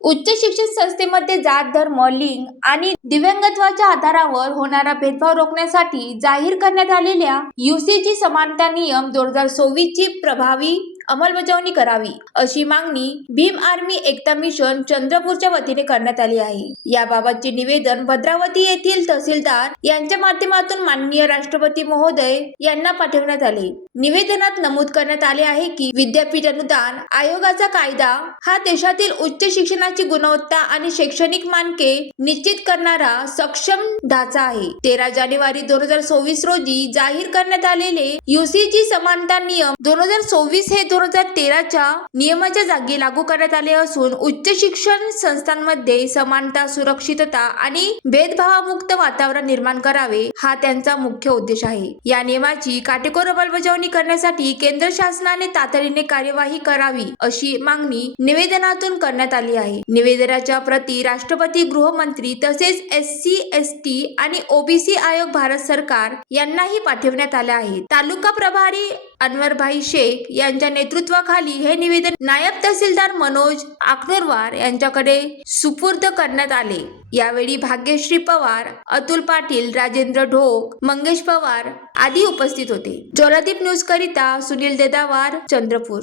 उच्च शिक्षण संस्थेमध्ये जात, धर्म, लिंग आणि दिव्यांगत्वाच्या आधारावर होणारा भेदभाव रोखण्यासाठी जाहीर करण्यात आलेल्या यूजीसी समानता नियम 2024 ची प्रभावी अंमलबजावणी करावी अशी मागणी भीम आर्मी एकता मिशन चंद्रपूरच्या वतीने करण्यात आली आहे। याबाबतचे निवेदन भद्रावती येथील तहसीलदार यांच्या माध्यमातून माननीय राष्ट्रपती महोदय यांना पाठवण्यात आले। निवेदनात नमूद करण्यात आले आहे की विद्यापीठ अनुदान आयोगाचा कायदा हा देशातील उच्च शिक्षणाची गुणवत्ता आणि शैक्षणिक मानके निश्चित करणारा सक्षम ढाचा आहे। 13 जानेवारी 2024 रोजी जाहीर करण्यात आलेले यूजीसी समानता नियम 2024 हे 2013 च्या नियमाच्या जागी लागू करण्यात आले असून उच्च शिक्षण संस्थांमध्ये समानता, सुरक्षितता आणि भेदभावमुक्त वातावरण निर्माण करावे हा त्यांचा मुख्य उद्देश आहे। या नियमाची काटेकोर अंमलबजावणी करण्यासाठी केंद्र शासनाने तातडीने कार्यवाही करावी अशी मागणी निवेदनातून करण्यात आली आहे। निवेदनाच्या प्रती राष्ट्रपती, गृहमंत्री तसेच SC, ST आणि OBC आयोग भारत सरकार यांनाही पाठवण्यात आले आहे। तालुका प्रभारी अनवरभाई शेख यांच्या नेतृत्वाखाली हे निवेदन नायब तहसीलदार मनोज आखनूरवार यांच्याकडे सुपूर्द करण्यात आले। यावेळी भाग्यश्री पवार, अतुल पाटील, राजेंद्र ढोक, मंगेश पवार आदी उपस्थित होते। ज्वालादीप न्यूज करिता सुनील देदावार, चंद्रपूर।